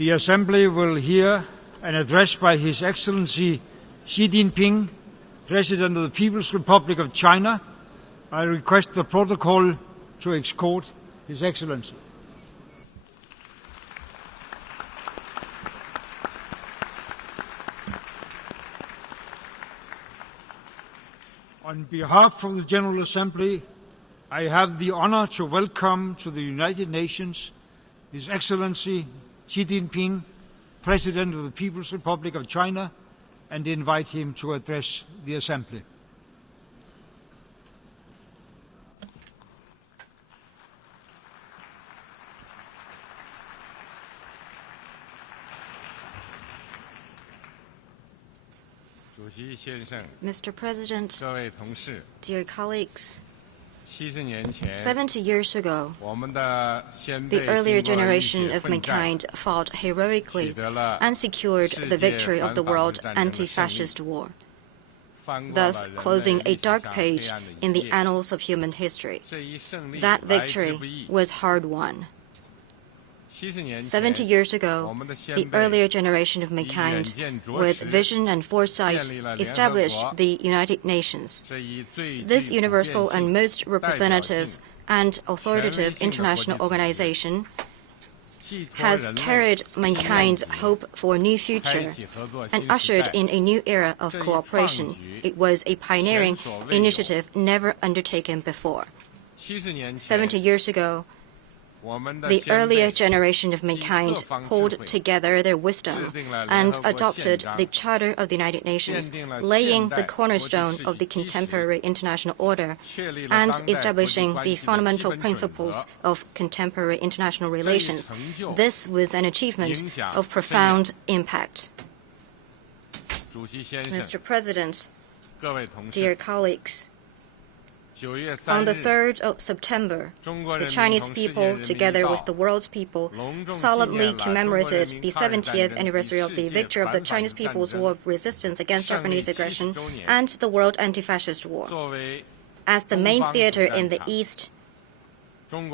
The Assembly will hear an address by His Excellency Xi Jinping, President of the People's Republic of China. I request the protocol to escort His Excellency. On behalf of the General Assembly, I have the honor to welcome to the United Nations His Excellency Xi Jinping, President of the People's Republic of China, and invite him to address the Assembly. Mr. President, dear colleagues, 70 years ago, the earlier generation of mankind fought heroically and secured the victory of the World Anti-Fascist War, thus closing a dark page in the annals of human history. That victory was hard-won. 70 years ago, the earlier generation of mankind, with vision and foresight, established the United Nations. This universal and most representative and authoritative international organization has carried mankind's hope for a new future and ushered in a new era of cooperation. It was a pioneering initiative never undertaken before. 70 years ago, the earlier generation of mankind pulled together their wisdom and adopted the Charter of the United Nations, laying the cornerstone of the contemporary international order and establishing the fundamental principles of contemporary international relations. This was an achievement of profound impact. Mr. President, dear colleagues, on the 3rd of September, the Chinese people, together with the world's people, solemnly commemorated the 70th anniversary of the victory of the Chinese People's War of Resistance against Japanese aggression and the World Anti-Fascist War. As the main theater in the East,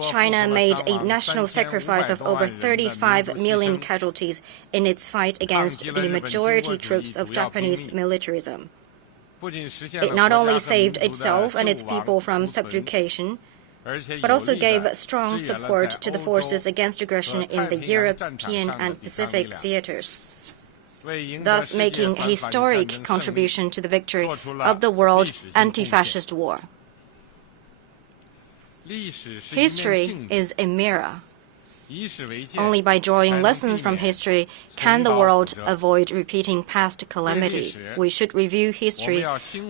China made a national sacrifice of over 35 million casualties in its fight against the majority troops of Japanese militarism. It not only saved itself and its people from subjugation, but also gave strong support to the forces against aggression in the European and Pacific theaters, thus making a historic contribution to the victory of the World Anti-Fascist War. History is a mirror. Only by drawing lessons from history can the world avoid repeating past calamity. We should review history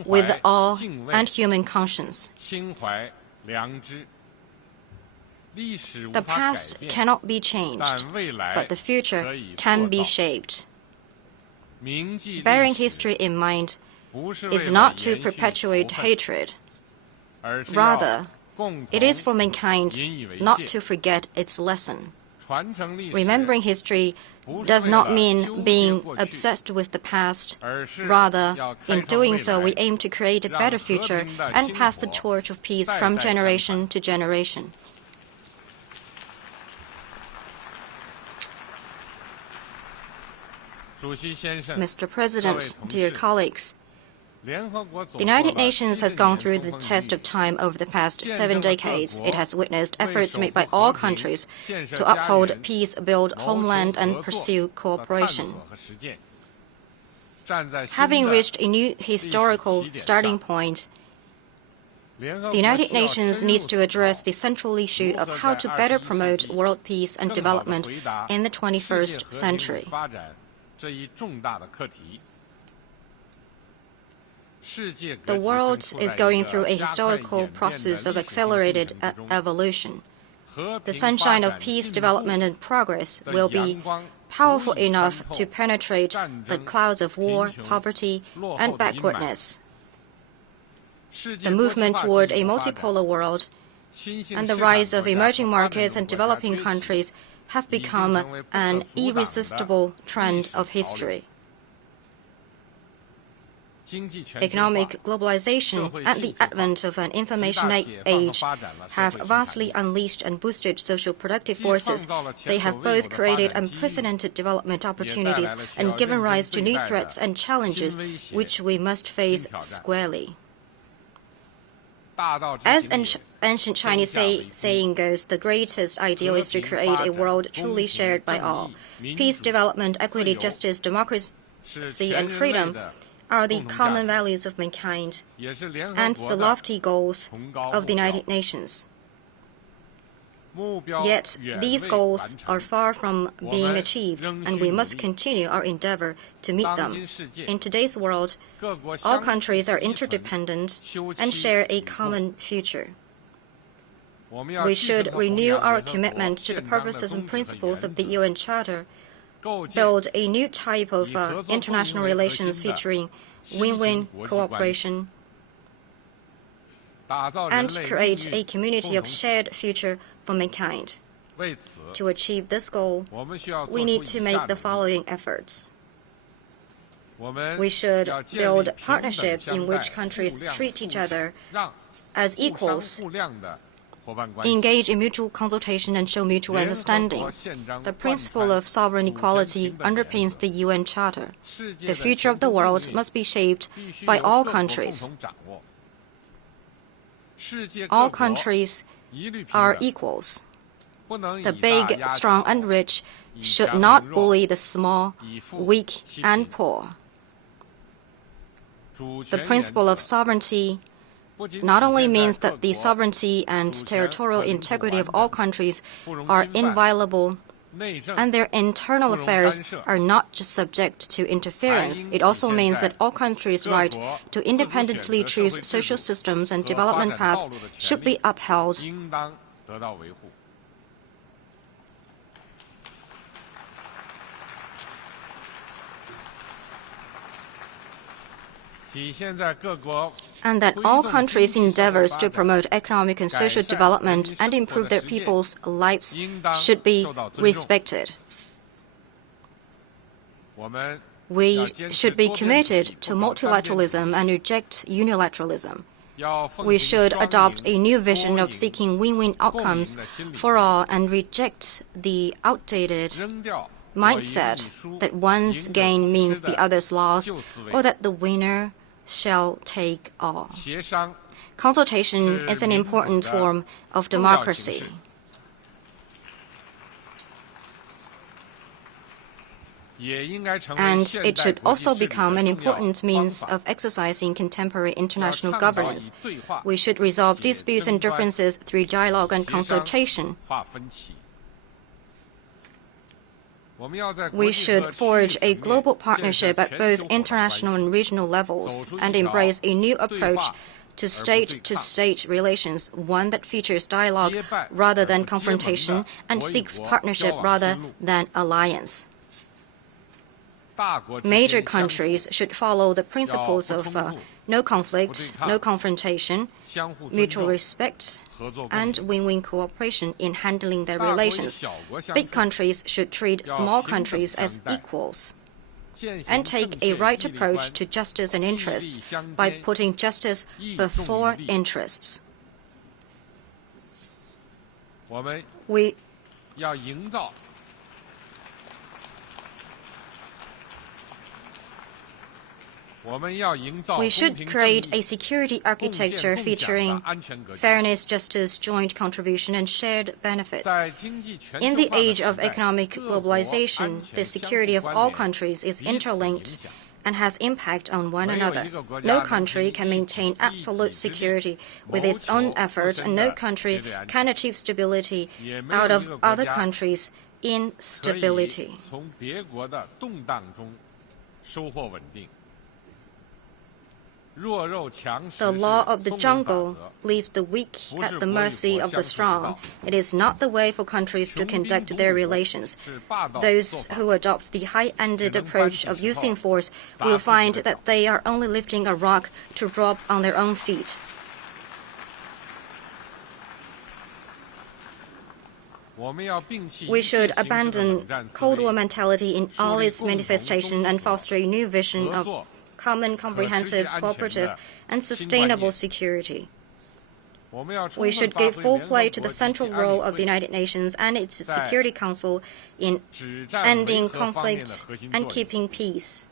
with awe and human conscience. The past cannot be changed, but the future can be shaped. Bearing history in mind is not to perpetuate hatred. Rather, it is for mankind not to forget its lesson. Remembering history does not mean being obsessed with the past. Rather, in doing so, we aim to create a better future and pass the torch of peace from generation to generation. Mr. President, dear colleagues, the United Nations has gone through the test of time over the past 7 decades. It has witnessed efforts made by all countries to uphold peace, build homeland, and pursue cooperation. Having reached a new historical starting point, the United Nations needs to address the central issue of how to better promote world peace and development in the 21st century. The world is going through a historical process of accelerated evolution. The sunshine of peace, development, and progress will be powerful enough to penetrate the clouds of war, poverty, and backwardness. The movement toward a multipolar world and the rise of emerging markets and developing countries have become an irresistible trend of history. Economic globalization and the advent of an information age have vastly unleashed and boosted social productive forces. They have both created unprecedented development opportunities and given rise to new threats and challenges which we must face squarely. As ancient Chinese saying goes, the greatest ideal is to create a world truly shared by all. Peace, development, equity, justice, democracy, and freedom are the common values of mankind and the lofty goals of the United Nations. Yet, these goals are far from being achieved, and we must continue our endeavor to meet them. In today's world, all countries are interdependent and share a common future. We should renew our commitment to the purposes and principles of the UN Charter, build a new type of international relations featuring win-win cooperation, and create a community of shared future for mankind. To achieve this goal, we need to make the following efforts. We should build partnerships in which countries treat each other as equals, engage in mutual consultation and show mutual understanding. The principle of sovereign equality underpins the UN Charter. The future of the world must be shaped by all countries. All countries are equals. The big, strong, and rich should not bully the small, weak, and poor. The principle of sovereignty not only means that the sovereignty and territorial integrity of all countries are inviolable and their internal affairs are not just subject to interference, it also means that all countries' right to independently choose social systems and development paths should be upheld. And that all countries' endeavors to promote economic and social development and improve their people's lives should be respected. We should be committed to multilateralism and reject unilateralism. We should adopt a new vision of seeking win-win outcomes for all and reject the outdated mindset that one's gain means the other's loss, or that the winner shall take all. Consultation is an important form of democracy. And it should also become an important means of exercising contemporary international governance. We should resolve disputes and differences through dialogue and consultation. We should forge a global partnership at both international and regional levels and embrace a new approach to state relations, one that features dialogue rather than confrontation and seeks partnership rather than alliance. Major countries should follow the principles of no conflict, no confrontation, mutual respect, and win-win cooperation in handling their relations. Big countries should treat small countries as equals and take a right approach to justice and interests by putting justice before interests. We should create a security architecture featuring fairness, justice, joint contribution, and shared benefits. In the age of economic globalization, the security of all countries is interlinked and has impact on one another. No country can maintain absolute security with its own effort, and no country can achieve stability out of other countries' instability. The law of the jungle leaves the weak at the mercy of the strong. It is not the way for countries to conduct their relations. Those who adopt the high-handed approach of using force will find that they are only lifting a rock to drop on their own feet. We should abandon Cold War mentality in all its manifestation and foster a new vision of common, comprehensive, cooperative, and sustainable security. We should give full play to the central role of the United Nations and its Security Council in ending conflict and keeping peace,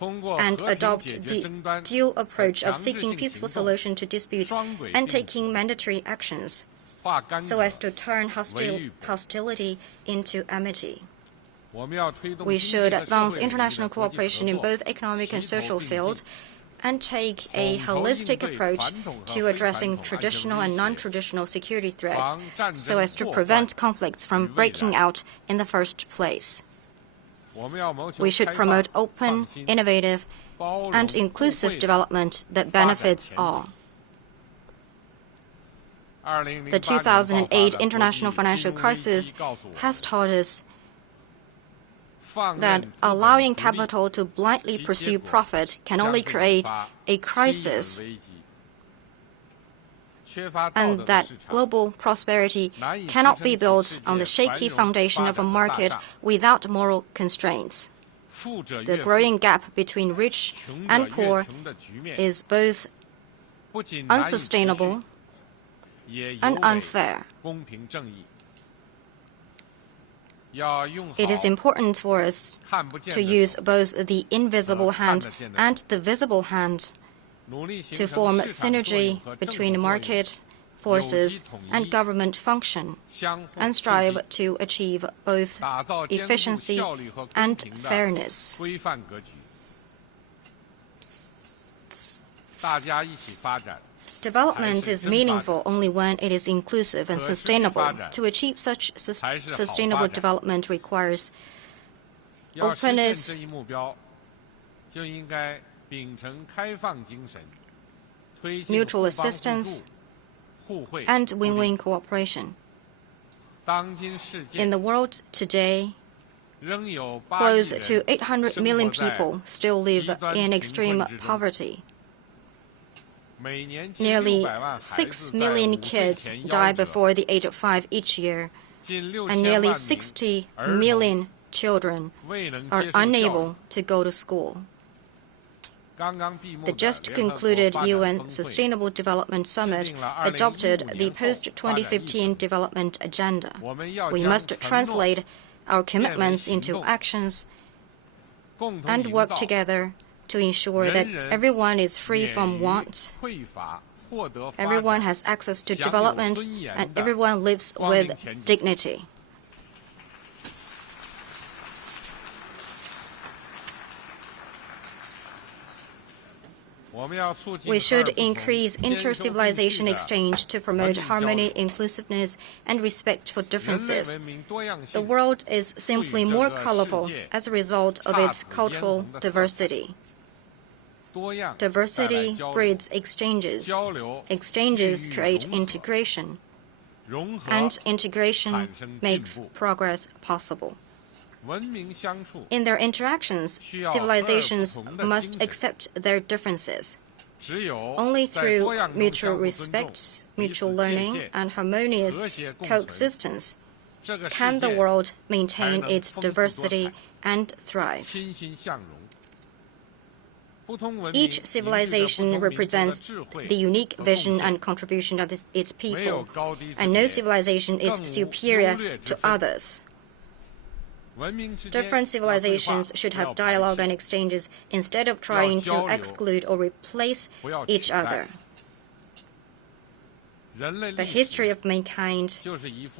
and adopt the dual approach of seeking peaceful solution to disputes and taking mandatory actions so as to turn hostility into amity. We should advance international cooperation in both economic and social fields and take a holistic approach to addressing traditional and non-traditional security threats so as to prevent conflicts from breaking out in the first place. We should promote open, innovative, and inclusive development that benefits all. The 2008 international financial crisis has taught us that allowing capital to blindly pursue profit can only create a crisis, and that global prosperity cannot be built on the shaky foundation of a market without moral constraints. The growing gap between rich and poor is both unsustainable and unfair. It is important for us to use both the invisible hand and the visible hand to form synergy between market forces and government function, and strive to achieve both efficiency and fairness. Development is meaningful only when it is inclusive and sustainable. To achieve such sustainable development requires openness, mutual assistance, and win-win cooperation. In the world today, close to 800 million people still live in extreme poverty. Nearly 6 million kids die before the age of 5 each year, and nearly 60 million children are unable to go to school. The just concluded UN Sustainable Development Summit adopted the post-2015 development agenda. We must translate our commitments into actions and work together to ensure that everyone is free from want, everyone has access to development, and everyone lives with dignity. We should increase inter-civilization exchange to promote harmony, inclusiveness, and respect for differences. The world is simply more colorful as a result of its cultural diversity. Diversity breeds exchanges. Exchanges create integration. And integration makes progress possible. In their interactions, civilizations must accept their differences. Only through mutual respect, mutual learning, and harmonious coexistence can the world maintain its diversity and thrive. Each civilization represents the unique vision and contribution of its people, and no civilization is superior to others. Different civilizations should have dialogue and exchanges instead of trying to exclude or replace each other. The history of mankind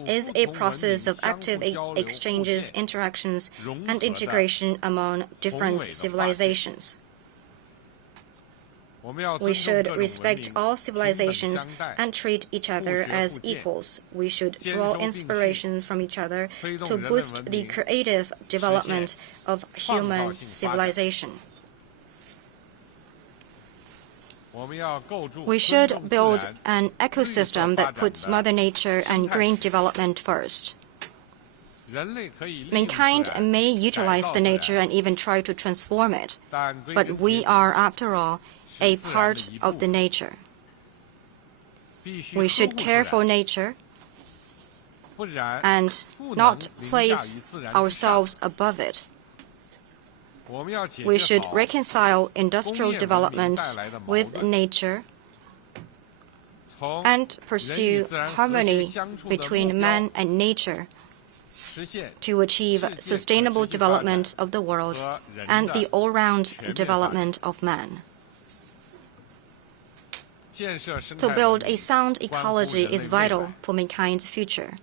is a process of active exchanges, interactions, and integration among different civilizations. We should respect all civilizations and treat each other as equals. We should draw inspirations from each other to boost the creative development of human civilization. We should build an ecosystem that puts Mother Nature and green development first. Mankind may utilize the nature and even try to transform it, but we are, after all, a part of the nature. We should care for nature and not place ourselves above it. We should reconcile industrial development with nature and pursue harmony between man and nature to achieve sustainable development of the world and the all-round development of man. To build a sound ecology is vital for mankind's future.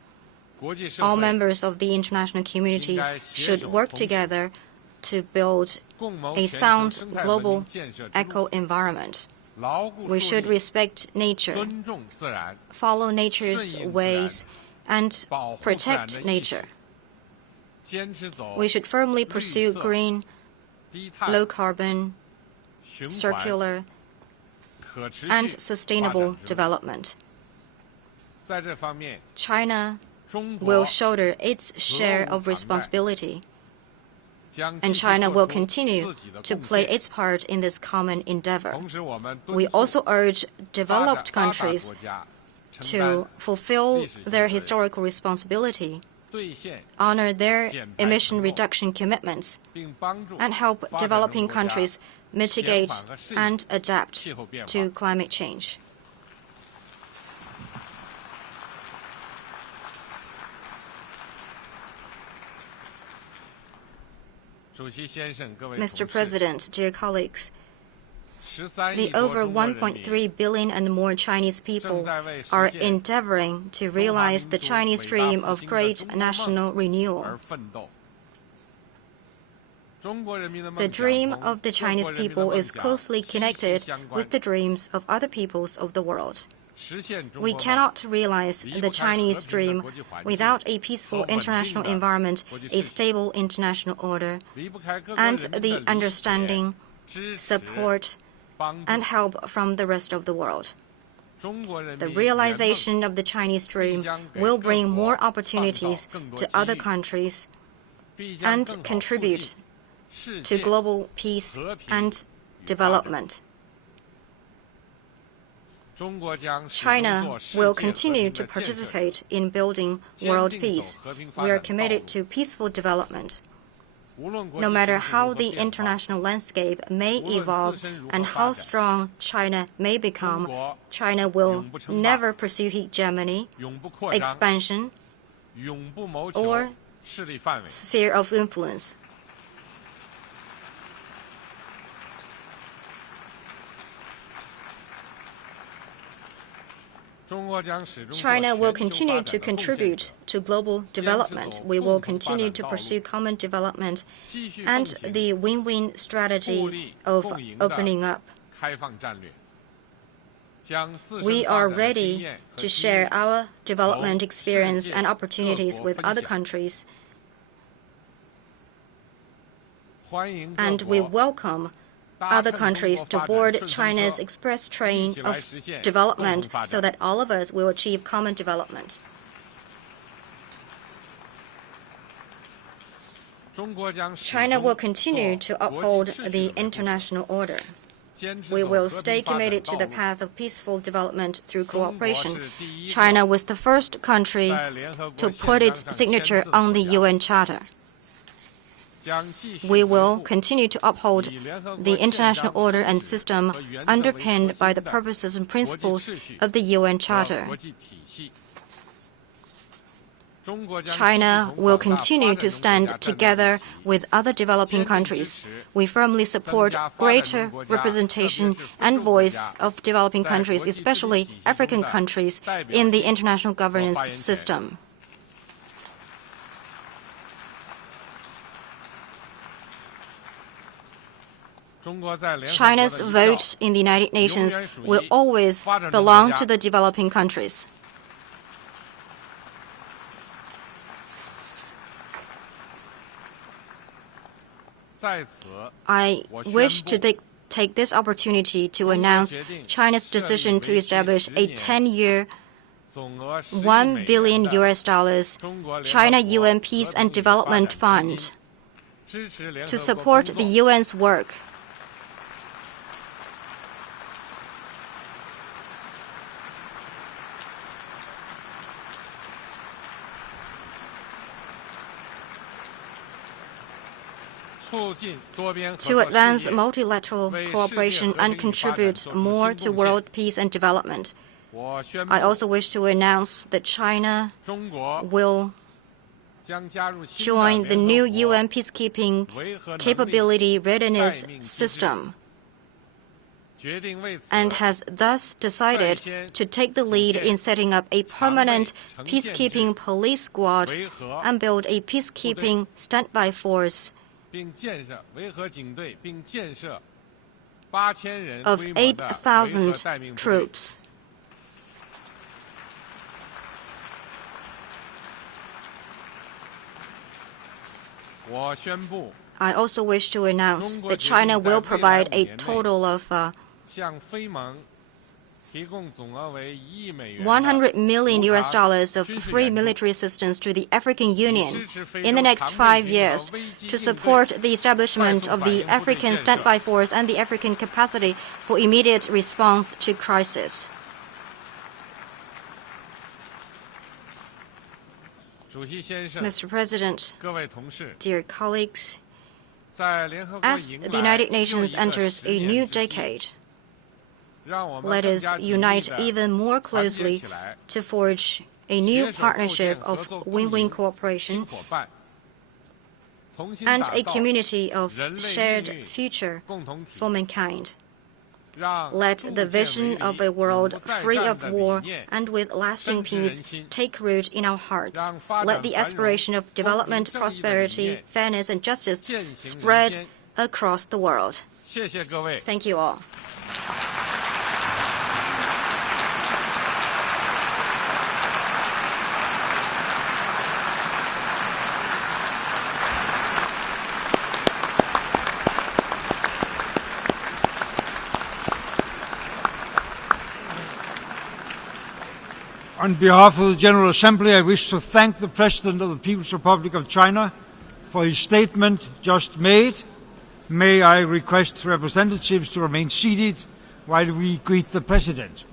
All members of the international community should work together to build a sound global eco-environment. We should respect nature, follow nature's ways, and protect nature. We should firmly pursue green, low-carbon, circular, and sustainable development. China will shoulder its share of responsibility, and China will continue to play its part in this common endeavor. We also urge developed countries to fulfill their historical responsibility, honor their emission reduction commitments, and help developing countries mitigate and adapt to climate change. Mr. President, dear colleagues, the over 1.3 billion and more Chinese people are endeavoring to realize the Chinese dream of great national renewal. The dream of the Chinese people is closely connected with the dreams of other peoples of the world. We cannot realize the Chinese dream without a peaceful international environment, a stable international order, and the understanding, support, and help from the rest of the world. The realization of the Chinese dream will bring more opportunities to other countries and contribute to global peace and development. China will continue to participate in building world peace. We are committed to peaceful development. No matter how the international landscape may evolve and how strong China may become, China will never pursue hegemony, expansion, or sphere of influence. China will continue to contribute to global development. We will continue to pursue common development and the win-win strategy of opening up. We are ready to share our development experience and opportunities with other countries, and we welcome other countries to board China's express train of development so that all of us will achieve common development. China will continue to uphold the international order. We will stay committed to the path of peaceful development through cooperation. China was the first country to put its signature on the UN Charter. We will continue to uphold the international order and system underpinned by the purposes and principles of the UN Charter. China will continue to stand together with other developing countries. We firmly support greater representation and voice of developing countries, especially African countries, in the international governance system. China's vote in the United Nations will always belong to the developing countries. I wish to take this opportunity to announce China's decision to establish a 10-year, $1 billion China UN Peace and Development Fund to support the UN's work. to advance multilateral cooperation and contribute more to world peace and development. I also wish to announce that China will join the new UN peacekeeping capability readiness system and has thus decided to take the lead in setting up a permanent peacekeeping police squad and build a peacekeeping standby force of 8,000 troops. I also wish to announce that China will provide a total of $100 million of free military assistance to the African Union in the next 5 years to support the establishment of the African Standby Force and the African capacity for immediate response to crisis. Mr. President, dear colleagues, as the United Nations enters a new decade, let us unite even more closely to forge a new partnership of win-win cooperation and a community of shared future for mankind. Let the vision of a world free of war and with lasting peace take root in our hearts. Let the aspiration of development, prosperity, fairness, and justice spread across the world. Thank you all. On behalf of the General Assembly, I wish to thank the President of the People's Republic of China for his statement just made. May I request representatives to remain seated while we greet the President.